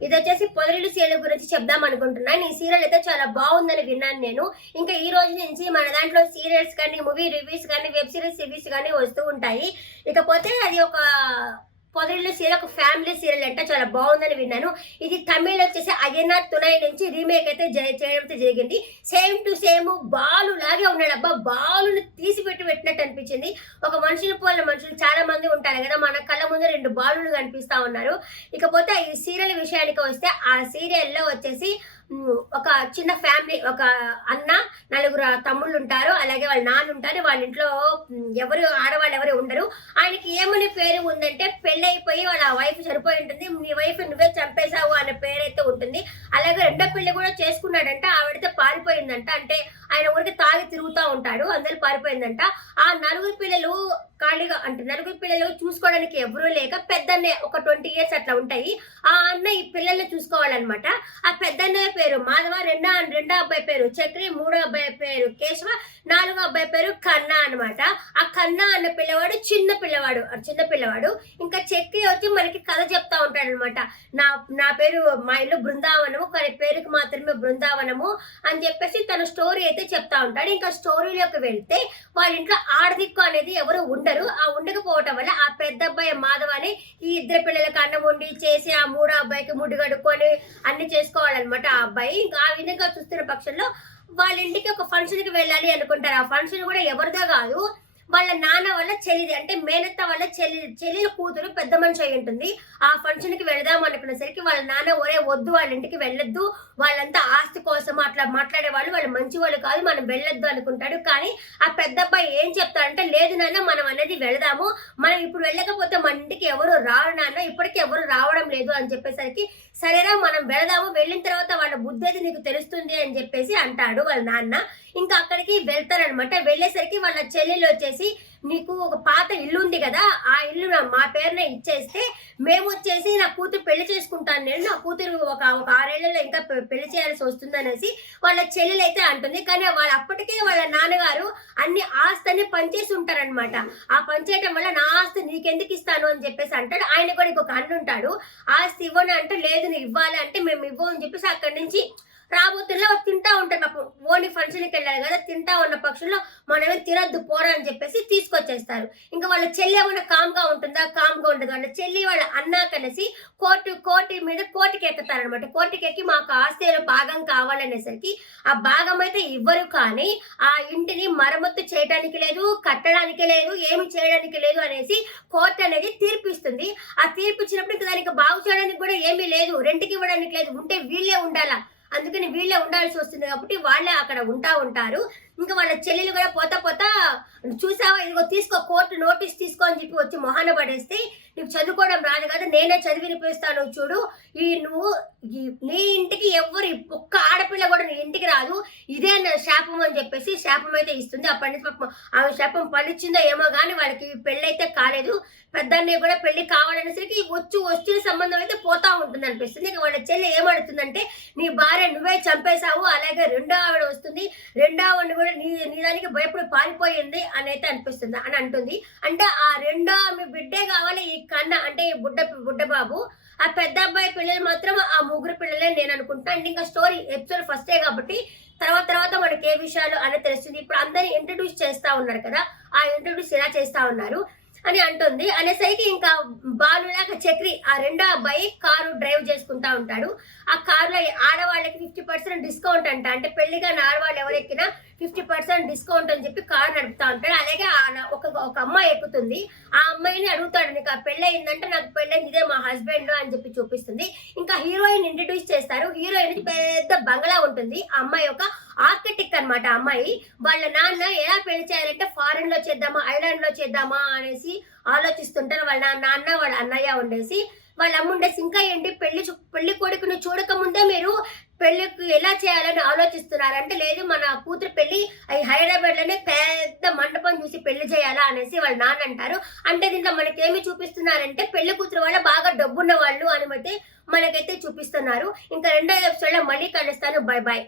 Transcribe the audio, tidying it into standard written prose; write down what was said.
ఇది వచ్చేసి పొదరిల్లు సీరియల్ గురించి చెప్దాం అనుకుంటున్నాను. ఈ సీరియల్ అయితే చాలా బాగుందని విన్నాను నేను. ఇంకా ఈ రోజు నుంచి మన దాంట్లో సీరియల్స్ కానీ, మూవీ రివ్యూస్ కానీ, వెబ్ సిరీస్ రివ్యూస్ కానీ వస్తూ ఉంటాయి. ఇకపోతే అది ఒక పొదరిల్లు సీరియల్ ఒక ఫ్యామిలీ సీరియల్ అంటే చాలా బాగుందని విన్నాను. ఇది తమిళ్ వచ్చేసి అయ్యనార్ తునై నుంచి రీమేక్ అయితే చేయడం జరిగింది. సేమ్ టు సేమ్ బాలు లాగే ఉన్నాడు. అబ్బా, బాలుని పెట్టినట్టు అనిపించింది. ఒక మనుషులు పోలిన మనుషులు చాలా మంది ఉంటారు కదా, మన కళ్ళ ముందు 2 బాలులు కనిపిస్తా ఉన్నారు. ఇకపోతే ఈ సీరియల్ విషయానికి వస్తే, ఆ సీరియల్లో వచ్చేసి ఒక చిన్న ఫ్యామిలీ, ఒక అన్న, 4 తమ్ముళ్ళు ఉంటారు, అలాగే వాళ్ళ నాన్న ఉంటారు. వాళ్ళ ఇంట్లో ఎవరు ఆడవాళ్ళు ఎవరు ఉండరు. ఆయనకి ఏమని పేరు ఉందంటే, పెళ్ళైపోయి వాళ్ళ వైఫ్ చనిపోయి ఉంటుంది, నీ వైఫ్ నువ్వే చంపేశావు అనే పేరైతే ఉంటుంది. అలాగే రెండో పెళ్లి కూడా చేసుకున్నాడంట, ఆవిడతో పారిపోయిందంట. అంటే ఆయన ఊరికి తాగి తిరుగుతూ ఉంటాడు, అందరూ పారిపోయిందంట. ఆ 4 పిల్లలు ఖాళీగా, అంటే 4 పిల్లలు చూసుకోవడానికి ఎవరూ లేక పెద్దన్నే ఒక 20 ఇయర్స్ అట్లా ఉంటాయి. ఆ అన్న ఈ పిల్లల్ని చూసుకోవాలన్నమాట. ఆ పెద్దన్నయ్య పేరు మాధవ, రెండో అబ్బాయి పేరు చక్రి, 3వ అబ్బాయి పేరు కేశవ, 4వ అబ్బాయి పేరు కన్నా అనమాట. ఆ కన్నా అన్న పిల్లవాడు చిన్న పిల్లవాడు. ఇంకా చక్రి వచ్చి మనకి కథ చెప్తా ఉంటాడు అనమాట. నా పేరు, మా ఇల్లు బృందావనము, కానీ పేరుకి మాత్రమే బృందావనము అని చెప్పేసి తన స్టోరీ అయితే చెప్తా ఉంటాడు. ఇంకా స్టోరీలోకి వెళ్తే, వాళ్ళ ఇంట్లో ఆడదిక్కు అనేది ఎవరు ఉండరు. ఆ ఉండకపోవటం వల్ల ఆ పెద్ద అబ్బాయి మాధవని ఈ 2 పిల్లలకు అన్నం వండి చేసి, ఆ 3వ అబ్బాయికి ముడి కడుక్కొని అన్ని చేసుకోవాలన్నమాట ఆ అబ్బాయి. ఇంకా ఆ విధంగా చూస్తున్న పక్షంలో వాళ్ళ ఇంటికి ఒక ఫంక్షన్కి వెళ్ళాలి అనుకుంటారు. ఆ ఫంక్షన్ కూడా ఎవరిదో కాదు, వాళ్ళ నాన్న వాళ్ళ చెల్లిది, అంటే మేనత్త వాళ్ళ చెల్లెల కూతురు పెద్ద మనిషి అయి ఉంటుంది. ఆ ఫంక్షన్ కి వెళదాం అనుకునేసరికి వాళ్ళ నాన్న ఒరే వద్దు, వాళ్ళ ఇంటికి వెళ్ళొద్దు, వాళ్ళంతా ఆస్తి కోసం అట్లా మాట్లాడే వాళ్ళు మంచి వాళ్ళు కాదు, మనం వెళ్ళొద్దు అనుకుంటాడు. కానీ ఆ పెద్ద అబ్బాయి ఏం చెప్తాడంటే, లేదు నాన్న, మనం అనేది వెళదాము, మనం ఇప్పుడు వెళ్ళకపోతే మన ఇంటికి ఎవరు రారు నాన్న, ఇప్పటికీ ఎవరు రావడం లేదు అని చెప్పేసరికి, సరేరా మనం వెళదాము, వెళ్ళిన తర్వాత వాళ్ళ బుద్ధి అది నీకు తెలుస్తుంది అని చెప్పేసి అంటాడు వాళ్ళ నాన్న. ఇంకా అక్కడికి వెళ్తారనమాట. వెళ్ళేసరికి వాళ్ళ చెల్లెలు వచ్చేసి, నీకు ఒక పాత ఇల్లు ఉంది కదా, ఆ ఇల్లు మా పేరున ఇచ్చేస్తే మేము వచ్చేసి నా కూతురు పెళ్లి చేసుకుంటాను, నేను నా కూతురు ఒక 6 ఏళ్లలో ఇంకా పెళ్లి చేయాల్సి వస్తుంది అనేసి వాళ్ళ చెల్లెలు అయితే అంటుంది. కానీ అప్పటికే వాళ్ళ నాన్నగారు అన్ని ఆస్తిని పంచేసి ఉంటారనమాట. ఆ పంచేయటం వల్ల నా ఆస్తి నీకెందుకు ఇస్తాను అని చెప్పేసి అంటాడు. ఆయన కూడా ఇంకొక అన్న ఉంటాడు, ఆస్తి ఇవ్వను అంటే, లేదు నువ్వు ఇవ్వాలి అంటే మేము ఇవ్వము అని చెప్పేసి అక్కడి నుంచి రాబోతున్నా తింటా ఉంటారు. పాపం ఓన్లీ ఫంక్షన్కి వెళ్ళాలి కదా, తింటా ఉన్న పక్షుల్లో మనమే తినొద్దు పోరా అని చెప్పేసి తీసుకొచ్చేస్తారు. ఇంకా వాళ్ళ చెల్లి ఏమైనా కామ్గా ఉంటుందా? కామ్గా ఉండదు. వాళ్ళ చెల్లి వాళ్ళ అన్న కలిసి కోర్టుకి ఎక్కుతారనమాట. కోర్టుకి ఎక్కి మాకు ఆస్తిలో భాగం కావాలనేసరికి ఆ భాగం అయితే ఇవ్వరు. కానీ ఆ ఇంటిని మరమ్మత్తు చేయడానికి లేదు, కట్టడానికి లేదు, ఏమి చేయడానికి లేదు అనేసి కోర్టు అనేది తీర్పిస్తుంది. ఆ తీర్పు ఇచ్చినప్పుడు ఇంకా దానికి బాగు చేయడానికి కూడా ఏమీ లేదు, రెంట్కి ఇవ్వడానికి లేదు, ఉంటే వీళ్ళే ఉండాలా, అందుకని వీళ్ళే ఉండాల్సి వస్తుంది కాబట్టి వాళ్ళే అక్కడ ఉంటారు. ఇంకా వాళ్ళ చెల్లెలు కూడా పోతా చూసావా, ఇదిగో తీసుకో, కోర్టు నోటీస్ తీసుకో అని చెప్పి వచ్చి మొహాన పడేస్తే, నీకు చదువుకోవడం రాదు కదా, నేనే చదివినిపిస్తాను చూడు, నువ్వు నీ ఇంటికి ఎవరు ఒక్క ఆడపిల్ల కూడా నీ ఇంటికి రాదు, ఇదే శాపం అని చెప్పేసి శాపం అయితే ఇస్తుంది. అప్పటి నుంచి పాపం ఆమె శాపం పలిచిందో ఏమో కానీ వాళ్ళకి పెళ్ళి అయితే కాలేదు. పెద్దన్నయ్య కూడా పెళ్లి కావాలనేసరికి వచ్చిన సంబంధం అయితే పోతా ఉంటుంది అనిపిస్తుంది. ఇక వాళ్ళ చెల్లి ఏమడుతుందంటే, నీ భార్య నువ్వే చంపేశావు, అలాగే రెండో ఆవిడ వస్తుంది, రెండో ఆవిడ కూడా నీ దానికి భయపడి పారిపోయింది అని అయితే అనిపిస్తుంది అని అంటుంది. అంటే ఆ రెండో ఆమె బిడ్డే కావాలి ఈ కన్న, అంటే ఈ బుడ్డబాబు. ఆ పెద్ద అబ్బాయి పిల్లలు మాత్రం ఆ 3 పిల్లలే నేను అనుకుంటా. అండ్ ఇంకా స్టోరీ ఎపిసోడ్ ఫస్టే కాబట్టి తర్వాత మనకి ఏ విషయాలు అనేది తెలుస్తుంది. ఇప్పుడు అందరినీ ఇంట్రడ్యూస్ చేస్తా ఉన్నారు కదా, ఆ ఇంట్రడ్యూస్ ఎలా చేస్తా ఉన్నారు అని అంటుంది. అనేసరికి ఇంకా బాలులాగా చక్రి, ఆ రెండో అబ్బాయి కారు డ్రైవ్ చేసుకుంటా ఉంటాడు. ఆ కారులో ఆడవాళ్ళకి 50% డిస్కౌంట్ అంట, అంటే పెళ్లిగా ఆడవాళ్ళు ఎవరెక్కినా 50% డిస్కౌంట్ అని చెప్పి కారు నడుపుతా ఉంటాడు. అలాగే ఒక అమ్మాయి ఎక్కుతుంది. ఆ అమ్మాయిని అడుగుతాడు, నీకు ఆ పెళ్ళి అయిందంటే, నాకు పెళ్ళైంది, ఇదే మా హస్బెండ్ అని చెప్పి చూపిస్తుంది. ఇంకా హీరోయిన్ ఇంట్రడ్యూస్ చేస్తారు. హీరోయిన్ పెద్ద బంగ్లా ఉంటుంది. ఆ అమ్మాయి ఒక ఆర్కిటెక్ట్ అనమాట. అమ్మాయి వాళ్ళ నాన్న ఎలా పెళ్లి చేయాలంటే, ఫారెన్ లో చేద్దామా, ఐలాండ్ లో చేద్దామా అనేసి ఆలోచిస్తుంటారు. వాళ్ళ నాన్న వాళ్ళ అన్నయ్య ఉండేసి, వాళ్ళ అమ్మ ఉండేసి, ఇంకా ఏంటి పెళ్లి కొడుకుని చూడక ముందే మీరు పెళ్లికి ఎలా చేయాలని ఆలోచిస్తున్నారంటే, లేదు మన కూతురు పెళ్లి హైదరాబాద్ లోనే పెద్ద మండపం చూసి పెళ్లి చేయాలా అనేసి వాళ్ళ నాన్న అంటారు. అంటే దీంట్లో మనకేమి చూపిస్తున్నారంటే, పెళ్లి కూతురు వాళ్ళ బాగా డబ్బున్న వాళ్ళు అని మనకైతే చూపిస్తున్నారు. ఇంకా రెండో ఎపిసోడ్ లో మళ్ళీ కలుస్తాను. Bye bye.